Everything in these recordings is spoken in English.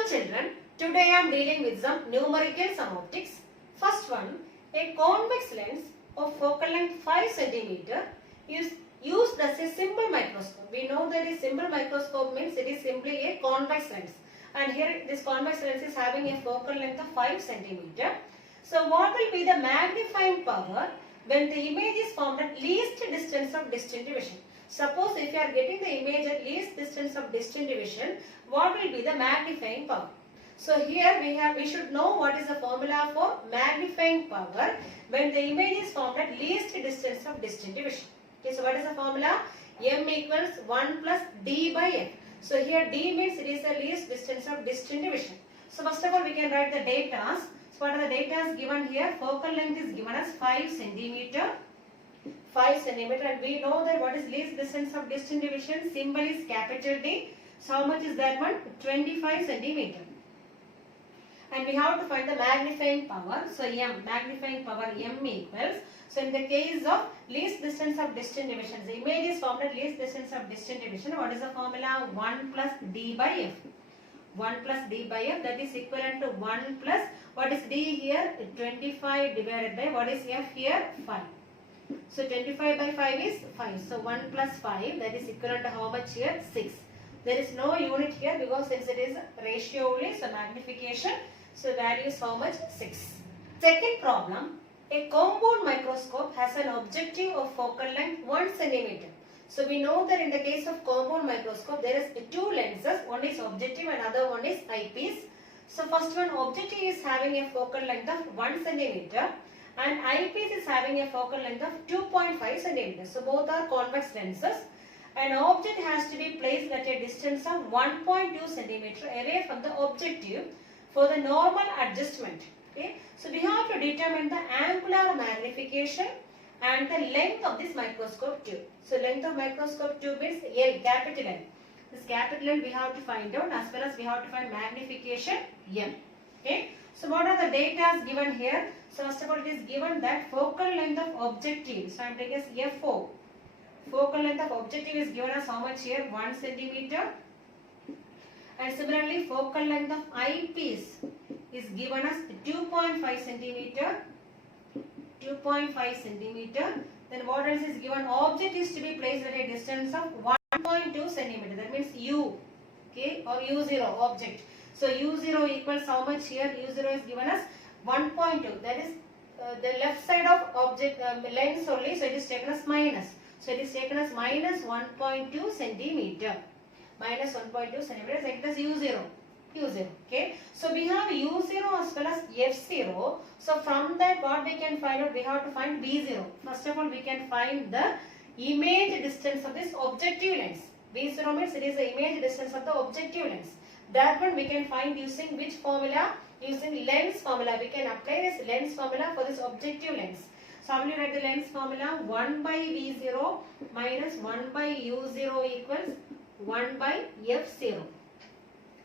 Welcome children. Today I am dealing with some numerical sum optics. First one, a convex lens of focal length 5 cm is used as a simple microscope. We know that a simple microscope means it is simply a convex lens. And here this convex lens is having a focal length of 5 cm. So what will be the magnifying power when the image is formed at least distance of distant division? Suppose if you are getting the image at least distance of distant division, what will be the magnifying power? So here we should know what is the formula for magnifying power when the image is formed at least distance of distant division. Okay, so what is the formula? M equals 1 plus D by F. So here D means it is the least distance of distant division. So first of all we can write the data. So what are the data given here? Focal length is given as 5 centimeter. 5 centimeter, and we know that what is least distance of distant division? Symbol is capital D. So how much is that one? 25 centimeter. And we have to find the magnifying power. So M, magnifying power M equals. So in the case of least distance of distant division, the image is formed at least distance of distant division. What is the formula? 1 plus D by F. 1 plus D by F, that is equivalent to 1 plus, what is D here? 25 divided by, what is F here? 5. So 25 by 5 is 5. So 1 plus 5, that is equivalent to how much here? 6. There is no unit here because since it is ratio only, so magnification. So value is how much? 6. Second problem, a compound microscope has an objective of focal length 1 centimeter. So we know that in the case of compound microscope, there is two lenses. One is objective and other one is eyepiece. So first one, objective is having a focal length of 1 centimeter. And eyepiece is having a focal length of 2.5 centimeters. So both are convex lenses. An object has to be placed at a distance of 1.2 centimeter away from the objective for the normal adjustment. Okay. So we have to determine the angular magnification and the length of this microscope tube. So length of microscope tube is L, capital L. This capital L we have to find out, as well as we have to find magnification M. Okay. So what are the data given here? So first of all, it is given that focal length of objective. So I am taking as FO. Focal length of objective is given as how much here? 1 centimeter. And similarly, focal length of eyepiece is given as 2.5 centimeter. 2.5 centimeter. Then what else is given? Object is to be placed at a distance of 1.2 centimeter. That means U. Okay, or U0 object. So U0 equals how much here? U0 is given as 1.2. That is the left side of object lens only. So it is taken as minus. So it is taken as minus 1.2 centimeter. Minus 1.2 centimeters. It is U0. U0. Okay. So we have U0 as well as F0. So from that what we can find out? We have to find V0. First of all, we can find the image distance of this objective lens. V0 means it is the image distance of the objective lens. That one we can find using which formula? Using lens formula. We can apply this lens formula for this objective lens. So how will you write the lens formula? 1 by V0 minus 1 by U0 equals 1 by F0.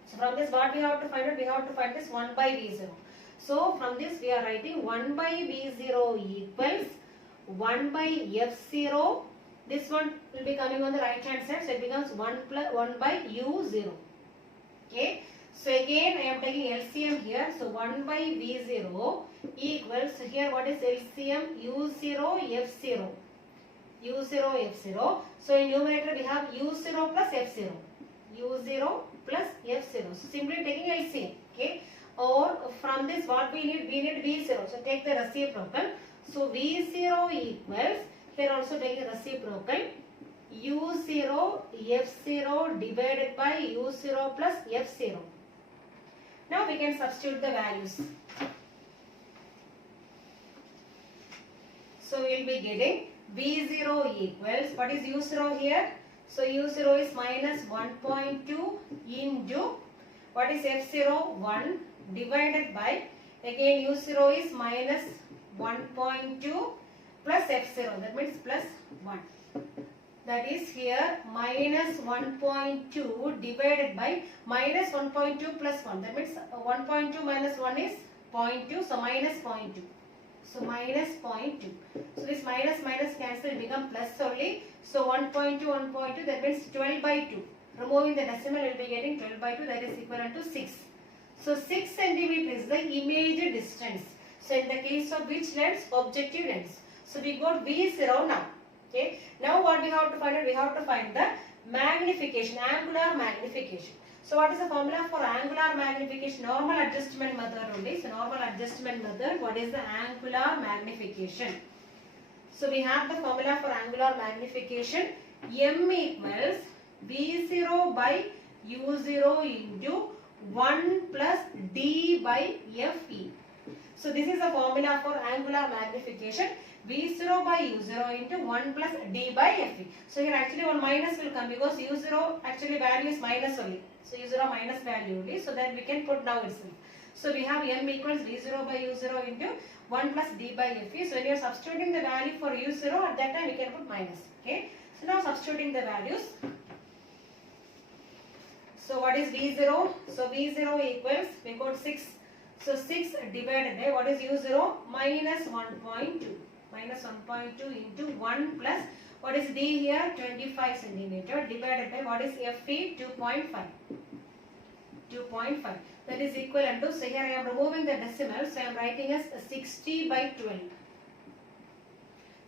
So from this what we have to find out? We have to find this 1 by V0. So from this we are writing 1 by V0 equals 1 by F0. This one will be coming on the right hand side. So it becomes 1 by U0. Okay. So again I am taking LCM here. So 1 by V0 equals, so here what is LCM? U0 F0. U0 F0. So in numerator we have U0 plus F0. U0 plus F0. So simply taking LCM. Okay. Or from this what we need? We need V0. So take the reciprocal. So V0 equals, here also take the reciprocal, U0 F0 divided by U0 plus F0. Now we can substitute the values. So we will be getting V0 equals, what is U0 here? So U0 is minus 1.2 into, what is F0? 1 divided by, again U0 is minus 1.2 plus F0, that means plus 1. That is here minus 1.2 divided by minus 1.2 plus 1. That means 1.2 minus 1 is 0.2. So minus 0.2. So minus 0.2. So this minus minus cancel, it become plus only. So 1.2, 1.2, that means 12 by 2. Removing the decimal, we will be getting 12 by 2, that is equivalent to 6. So 6 centimeter is the image distance. So in the case of which lens? Objective lens. So we got V0 now. Okay. Now what we have to find out? We have to find the magnification, angular magnification. So what is the formula for angular magnification? Normal adjustment method only. So normal adjustment method. What is the angular magnification? So we have the formula for angular magnification. M equals V0 by U0 into 1 plus D by Fe. So this is the formula for angular magnification. V0 by U0 into 1 plus D by Fe. So here actually one minus will come because U0 actually value is minus only. So U0 minus value only. So that we can put now itself. So we have M equals V0 by U0 into 1 plus D by Fe. So when you are substituting the value for U0, at that time we can put minus. Okay. So now substituting the values. So what is V0? So V0 equals, we got 6. So 6 divided by what is U0? Minus 1.2. Minus 1.2 into 1 plus what is D here? 25 centimeter divided by what is Fe? 2.5. 2.5. That is equivalent to, so here I am removing the decimal. So I am writing as 60 by 12.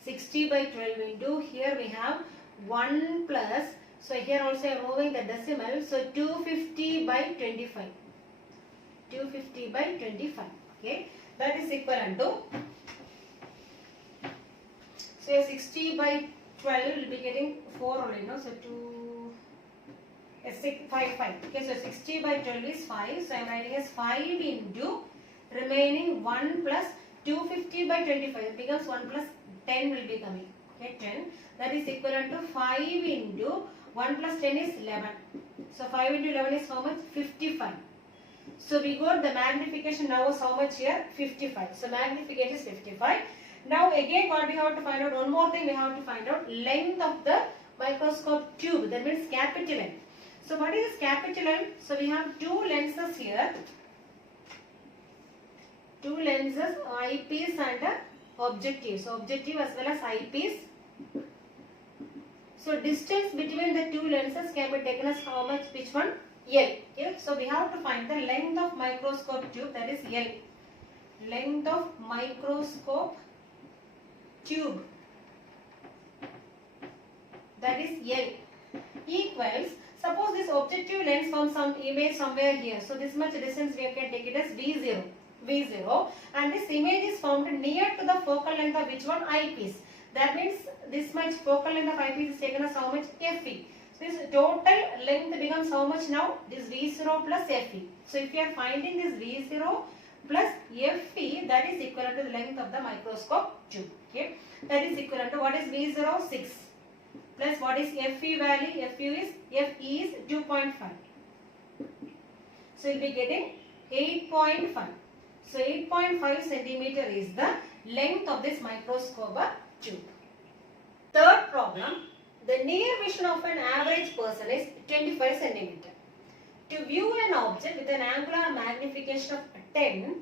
60 by 12 into, here we have 1 plus, so here also I am removing the decimal. So 250 by 25. 250 by 25. Okay. That is equivalent to, so 60 by 12 will be getting 4 only, no? So 5. Okay, so 60 by 12 is 5. So I am writing as 5 into remaining 1 plus 250 by 25. It becomes 1 plus 10 will be coming. Okay, 10. That is equivalent to 5 into 1 plus 10 is 11. So 5 into 11 is how much? 55. So we got the magnification now is how much here? 55. So magnification is 55. Now again what we have to find out, one more thing we have to find out, length of the microscope tube, that means capital N. So what is capital N? So we have two lenses here. Two lenses, eyepiece and objective. So objective as well as eyepiece. So distance between the two lenses can be taken as how much? Which one? L. Okay. So we have to find the length of microscope tube, that is L. Length of microscope tube, that is L, equals, suppose this objective lens from some image somewhere here. So this much distance we can take it as V0. V0, and this image is found near to the focal length of which one? Eyepiece. That means this much focal length of eyepiece is taken as how much? Fe. So this total length becomes how much now? This V0 plus Fe. So if you are finding this V0 plus Fe, that is equivalent to the length of the microscope tube. Okay, that is equivalent to what is V0? 6 plus what is Fe value? Fe is 2.5. So you will be getting 8.5. So 8.5 centimeter is the length of this microscope tube. Third problem, the near vision of an average person is 25 centimeter. To view an object with an angular magnification of 10,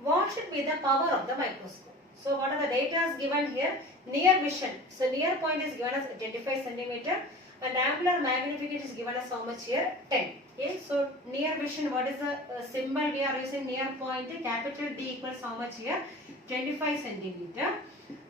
what should be the power of the microscope? So what are the data given here? Near vision. So near point is given as 25 centimeter and angular magnification is given as how much here? 10. Okay, so near vision, what is the symbol we are using? Near point, capital D equals how much here? 25 centimeter.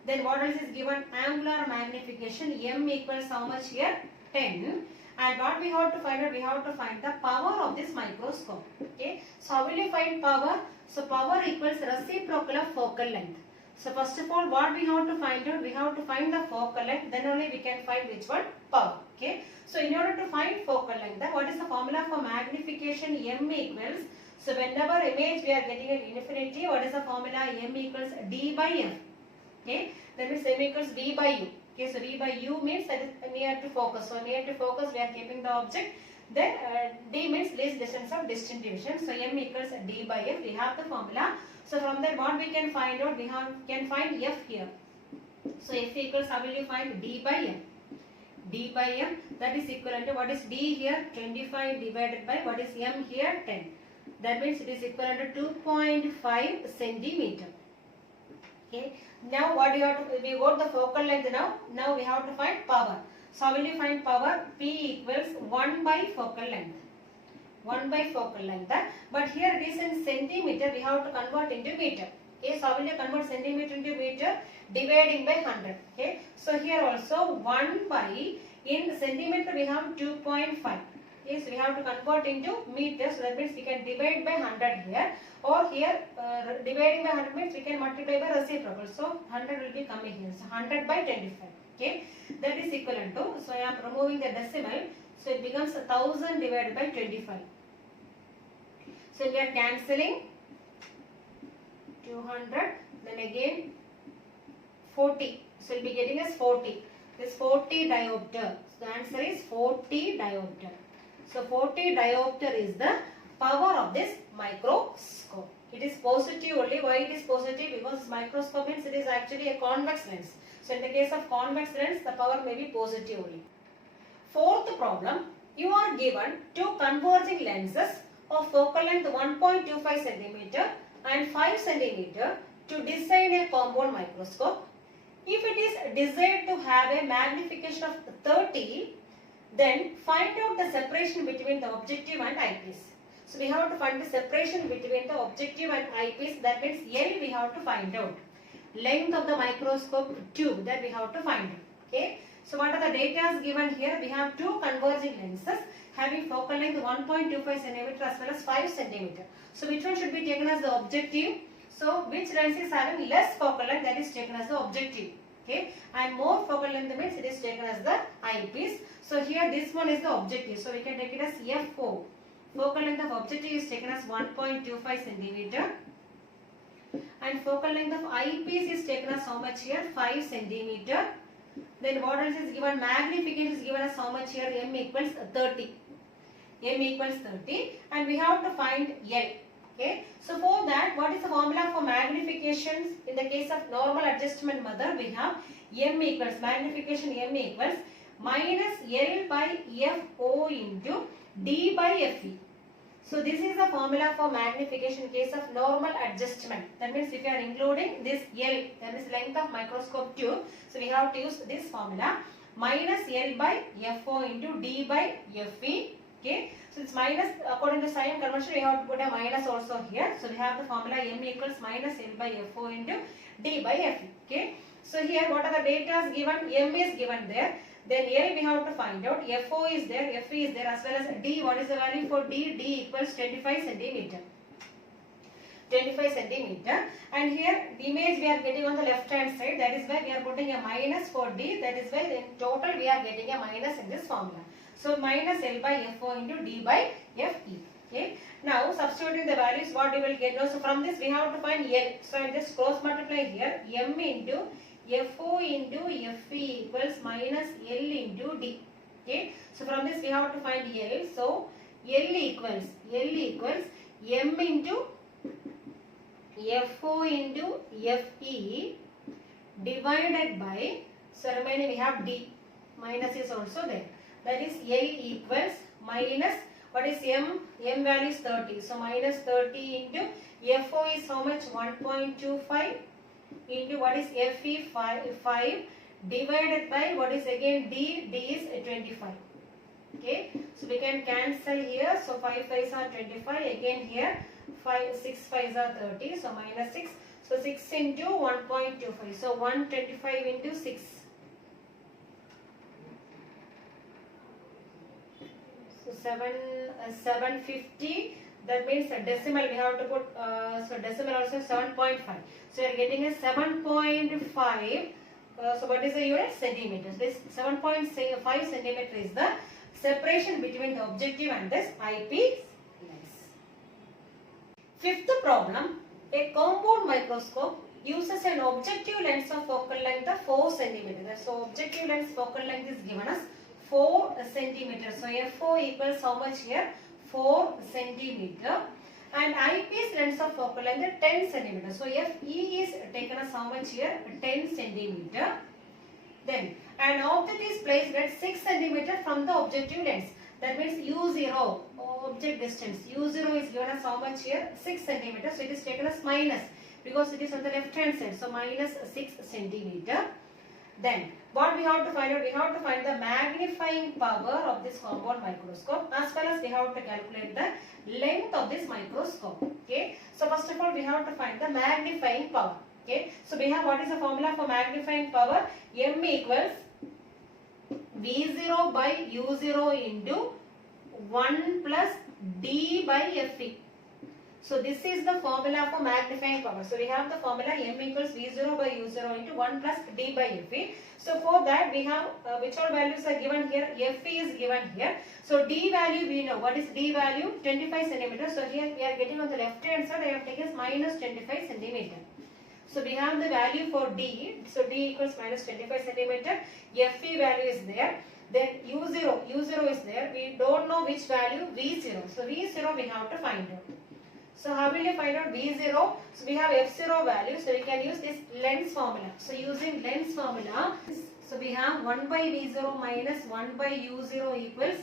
Then what else is given? Angular magnification, M equals how much here? 10. And what we have to find out? We have to find the power of this microscope. Okay, so how will you find power? So power equals reciprocal of focal length. So first of all, what we have to find out? We have to find the focal length, then only we can find which one? Power. Okay. So in order to find focal length, then what is the formula for magnification? M equals, so whenever image we are getting an infinity, what is the formula? M equals D by F. Okay. That means M equals V by U. Okay. So V by U means that is near to focus. So near to focus we are keeping the object. Then D means least distance of distant division. So M equals D by F. We have the formula. So from there what we can find out? We can find F here. So F equals, how will you find? D by M. D by M, that is equivalent to what is D here? 25 divided by what is M here? 10. That means it is equivalent to 2.5 centimeter. Okay. Now what you have to, we got the focal length now. Now we have to find power. So how will you find power? P equals 1 by focal length. 1 by focal length. But here it is in centimeter, we have to convert into meter. Okay, so how will you convert centimeter into meter? Dividing by 100. Okay, so here also 1 by, in centimeter we have 2.5. Okay, so we have to convert into meters, so that means we can divide by 100 here, or here dividing by 100 means we can multiply by reciprocal, so 100 will be coming here, so 100 by 25. Okay, that is equivalent to, so I am removing the decimal, so it becomes 1000 divided by 25. So we are cancelling 200, then again 40, so we will be getting as 40. This 40 diopter, so the answer is 40 diopter. So 40 diopter is the power of this microscope. It is positive only. Why it is positive? Because microscope means it is actually a convex lens. So in the case of convex lens, the power may be positive only. Fourth problem, you are given two converging lenses of focal length 1.25 cm and 5 cm to design a compound microscope. If it is desired to have a magnification of 30, then find out the separation between the objective and eyepiece. So we have to find the separation between the objective and eyepiece. That means L we have to find out. Length of the microscope tube, that we have to find out. Okay. So what are the data given here? We have two converging lenses having focal length 1.25 cm as well as 5 cm. So which one should be taken as the objective? So which lens is having less focal length, that is taken as the objective. Okay, and more focal length means it is taken as the eyepiece. So here this one is the objective. So we can take it as F4. Focal length of objective is taken as 1.25 cm. And focal length of eyepiece is taken as how much here? 5 cm. Then what else is given? Magnification is given as how much here? M equals 30. M equals 30. And we have to find L. Okay. So for that, what is the formula for magnifications? In the case of normal adjustment method, we have M equals, magnification M equals minus L by FO into D by FE. So this is the formula for magnification in case of normal adjustment. That means if you are including this L, that is length of microscope tube, so we have to use this formula minus L by FO into D by FE. Okay, so it's minus, according to sign convention we have to put a minus also here. So we have the formula M equals minus L by FO into D by FE. Okay, so here what are the data given? M is given there, then L we have to find out, FO is there, FE is there, as well as D. What is the value for D? D equals 25 centimeter. 25 centimeter, and here the image we are getting on the left hand side, that is why we are putting a minus for D, that is why in total we are getting a minus in this formula. So minus L by FO into D by FE. Okay. Now substituting the values, what we will get? No, so from this we have to find L. So I just cross multiply here. M into FO into FE equals minus L into D. Okay. So from this we have to find L. So L equals M into FO into FE divided by, so remaining we have D. Minus is also there. That is L equals minus, what is M? M value is 30. So minus 30 into FO is how much? 1.25 into what is FE 5 divided by what is again D? D is 25. Okay. So we can cancel here. So 5 5s are 25. Again here 6 5s are 30. So minus 6. So 6 into 1.25. So 125 into 6. So 750, that means a decimal we have to put, so decimal also 7.5. So you are getting a 7.5. So what is the unit? Centimeters. This 7.5 centimeter is the separation between the objective and this eyepiece lens. Fifth problem, a compound microscope uses an objective lens of focal length of 4 centimeters. So objective lens focal length is given as 4 centimeters. So FO equals how much here? 4 centimeter. And eyepiece lens of focal length 10 centimeters. So FE is taken as how much here? 10 centimeter. Then an object is placed at 6 centimeter from the objective lens. That means U0, object distance. U0 is given as how much here? 6 centimeters. So it is taken as minus because it is on the left hand side. So minus 6 centimeter. Then what we have to find out? We have to find the magnifying power of this compound microscope, as well as we have to calculate the length of this microscope. Okay. So first of all, we have to find the magnifying power. Okay. So we have, what is the formula for magnifying power? M equals V0 by U0 into 1 plus D by Fe. So this is the formula for magnifying power. So we have the formula M equals V0 by U0 into 1 plus D by Fe. So for that we have which all values are given here? Fe is given here. So D value we know. What is D value? 25 centimeters. So here we are getting on the left hand side, I have taken minus 25 centimeter. So we have the value for D. So D equals minus 25 centimeter. Fe value is there. Then U0 is there. We don't know which value, V0. So V0 we have to find out. So how will you find out V0? So we have F0 value. So we can use this lens formula. So using lens formula, so we have 1 by V0 minus 1 by U0 equals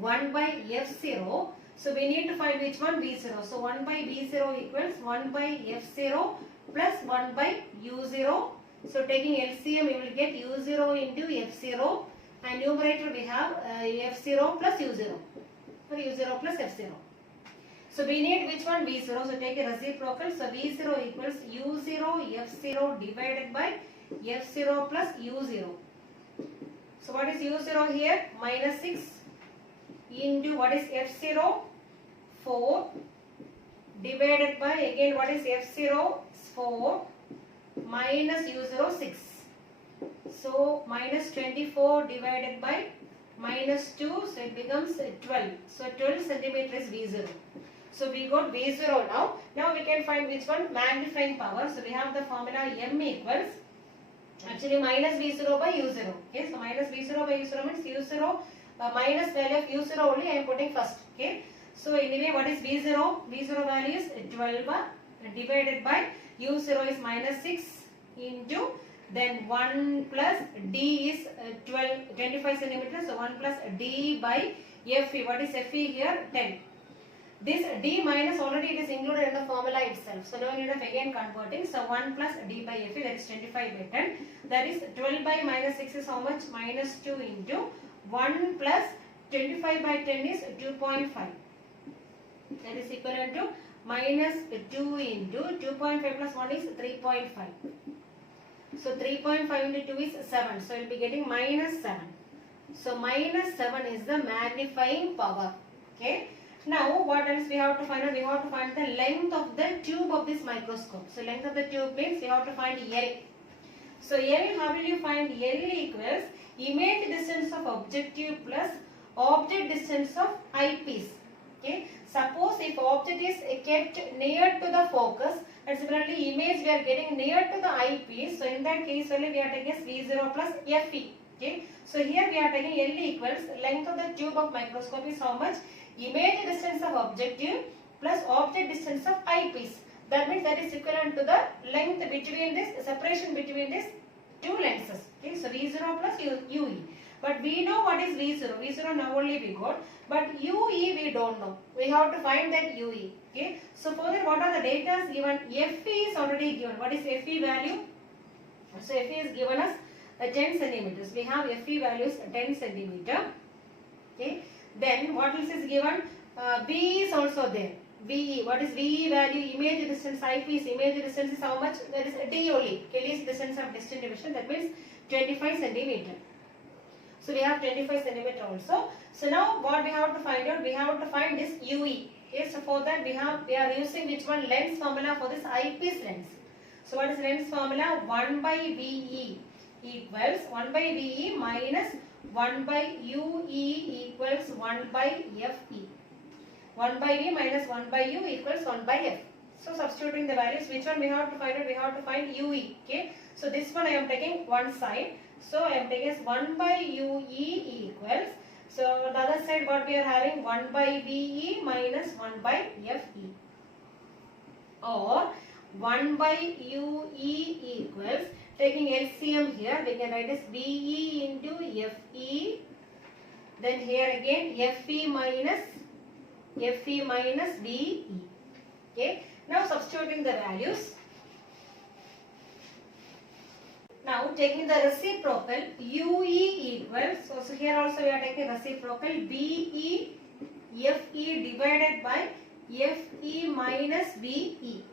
1 by F0. So we need to find which one? V0. So 1 by V0 equals 1 by F0 plus 1 by U0. So taking LCM, we will get U0 into F0. And numerator we have F0 plus U0. Or U0 plus F0. So we need which one? V0. So take a reciprocal. So V0 equals U0 F0 divided by F0 plus U0. So what is U0 here? Minus 6 into what is F0? 4 divided by, again what is F0? 4 minus U0 6. So minus 24 divided by minus 2, so it becomes 12. So 12 centimeter is V0. So we got V0 now. Now we can find which one? Magnifying power. So we have the formula M equals actually minus V0 by U0. Okay, so minus V0 by U0 means U0 minus value of U0 only I am putting first. Okay, so anyway what is V0? V0 value is 12 divided by U0 is minus 6 into then 1 plus D is 25 centimeters. So 1 plus D by Fe. What is Fe here? 10. This D minus already it is included in the formula itself. So no need of again converting. So 1 plus D by Fe, that is 25 by 10. That is 12 by minus 6 is how much? Minus 2 into 1 plus 25 by 10 is 2.5. That is equivalent to minus 2 into 2.5 plus 1 is 3.5. So 3.5 into 2 is 7. So we will be getting minus 7. So minus 7 is the magnifying power. Okay. Now what else we have to find out? We have to find the length of the tube of this microscope. So length of the tube means we have to find L. So L, how will you find? L equals image distance of objective plus object distance of eyepiece. Okay. Suppose if object is kept near to the focus and similarly image we are getting near to the eyepiece. So in that case only we are taking V0 plus Fe. Okay. So here we are taking L equals length of the tube of microscope is how much? Image distance of objective plus object distance of eyepiece. That means that is equivalent to the length between this, separation between these two lenses. Okay. So V0 plus UE. But we know what is V0. V0 now only we got. But UE we don't know. We have to find that UE. Okay. So further what are the data given? Fe is already given. What is Fe value? So Fe is given as 10 centimeters. We have Fe value is 10 centimeter. Okay. Then what else is given? V is also there. VE. What is VE value? Image distance, eyepiece. Image distance is how much? That is D only. Kelly's distance of distant division. That means 25 centimeter. So we have 25 centimeter also. So now what we have to find out? We have to find this UE. Okay. So for that we are using which one? Lens formula for this eyepiece lens. So what is lens formula? 1 by VE equals 1 by VE minus 1 by UE equals 1 by Fe. 1 by V minus 1 by U equals 1 by F. So substituting the values, which one we have to find out? We have to find UE. Okay. So this one I am taking one side. So I am taking as 1 by UE equals. So the other side what we are having? 1 by VE minus 1 by Fe. Or 1 by UE equals, taking LCM here, we can write as VE into Fe. Then here again Fe minus VE. Okay. Now substituting the values. Now taking the reciprocal UE equals, so here also we are taking reciprocal BE FE divided by FE minus BE.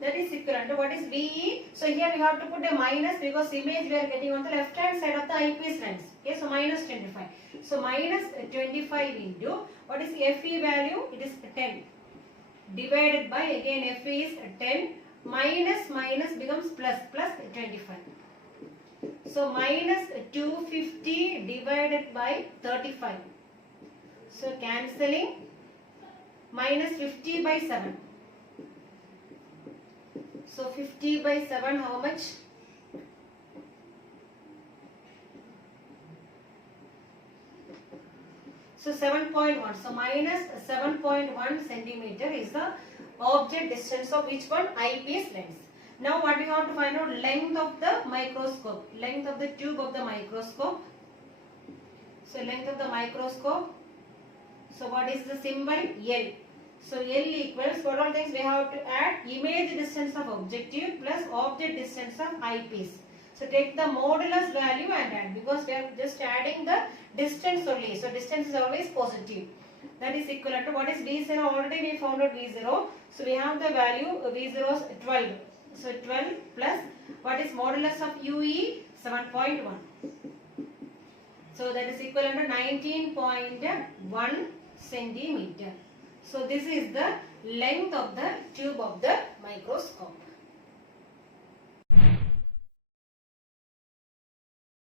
That is equivalent to what is BE. So here we have to put a minus because image we are getting on the left hand side of the eyepiece lens. Okay, so minus 25. So minus 25 into what is FE value? It is 10 divided by again FE is 10 minus becomes plus 25. So minus 250 divided by 35. So cancelling minus 50 by 7. So 50 by 7 how much? So 7.1. So minus 7.1 centimeter is the object distance of which one? Eyepiece lens. Now what we have to find out? Length of the microscope. Length of the tube of the microscope. So length of the microscope. So what is the symbol? L. So L equals, what all things we have to add? Image distance of objective plus object distance of eyepiece. So take the modulus value and add because we are just adding the distance only. So distance is always positive. That is equivalent to what is V0? Already we found out V0. So we have the value V0 is 12. So 12 plus what is modulus of UE? 7.1. So that is equivalent to 19.1 centimeter. So this is the length of the tube of the microscope.